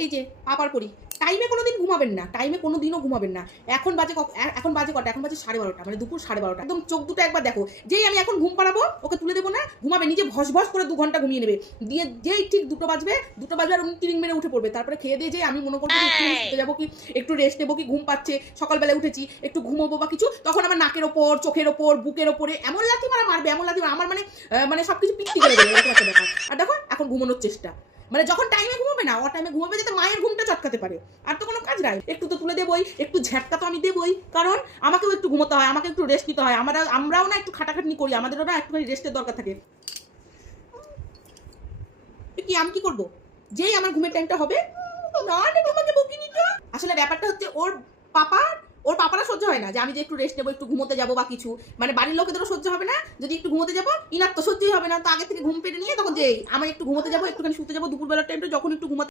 এই যে আবার করি। টাইমে কোনোদিন ঘুমাবেন না, টাইমে কোনোদিনও ঘুমাবেন না। এখন বাজে এখন বাজে কটা? এখন বাজে 12:30, মানে দুপুর 12:30। একদম চোখ দুটো একবার দেখো। যেই আমি এখন ঘুম পাড়াবো, ওকে তুলে দেবো না, ঘুমাবে, নিজে ভস ভস করে 2 ঘন্টা ঘুমিয়ে নেবে। দিয়ে যেই ঠিক 2টো বাজবে আর উনি টিরিং মেরে উঠে পড়বে। তারপরে খেয়ে দিয়ে যেই আমি মনে করবো যে একটু শুতে যাবো, কি একটু রেস্ট নেবো, কি ঘুম পাচ্ছে, সকালবেলা উঠেছি একটু ঘুমোবো বা কিছু, তখন আমার নাকের ওপর, চোখের ওপর, বুকের ওপরে এমন লাথি মারবে, এমন লাথি আমার মানে সবকিছু পিত্তি করে দেবে, এরকম একটা ব্যাপার। আর দেখো এখন ঘুমানোর চেষ্টা, মানে যখন টাইমে ঘুমাবে না, টাইমে ঘুমাবে যাতে মায়ের ঘুমটা চটকাতে পারে। আর তো কোনো কাজ নাই। একটু তো তুলে দেবই, একটু ঝ্যাটকা তো আমি দেবই, কারণ আমাকেও একটু ঘুমোতে হয়, আমাকে একটু রেস্ট নিতে হয়। আমরাও না একটু খাটাখাটনি করি, আমাদেরও না একটুখানি রেস্টের দরকার থাকে। কি আমি কি করবো? যেই আমার ঘুমের টাইমটা হবে, না না তোমাকে বকিনি তো। আসলে ব্যাপারটা হচ্ছে ওর পাপারা সহ্য হয় না যে আমি যে একটু রেস্ট নেবো, একটু ঘুমোতে যাবো বা কিছু, মানে বাড়ির লোকেদেরও সহ্য হবে না যদি একটু ঘুমোতে যাবো। ইনার তো সহ্যই হবে না, তো আগে থেকে ঘুম পেটে নিয়ে তখন যে আমি একটু ঘুমোতে যাবো, একটুখানি শুতে যাবো, দুপুরবেলার টাইমটা যখন একটু ঘুমাতে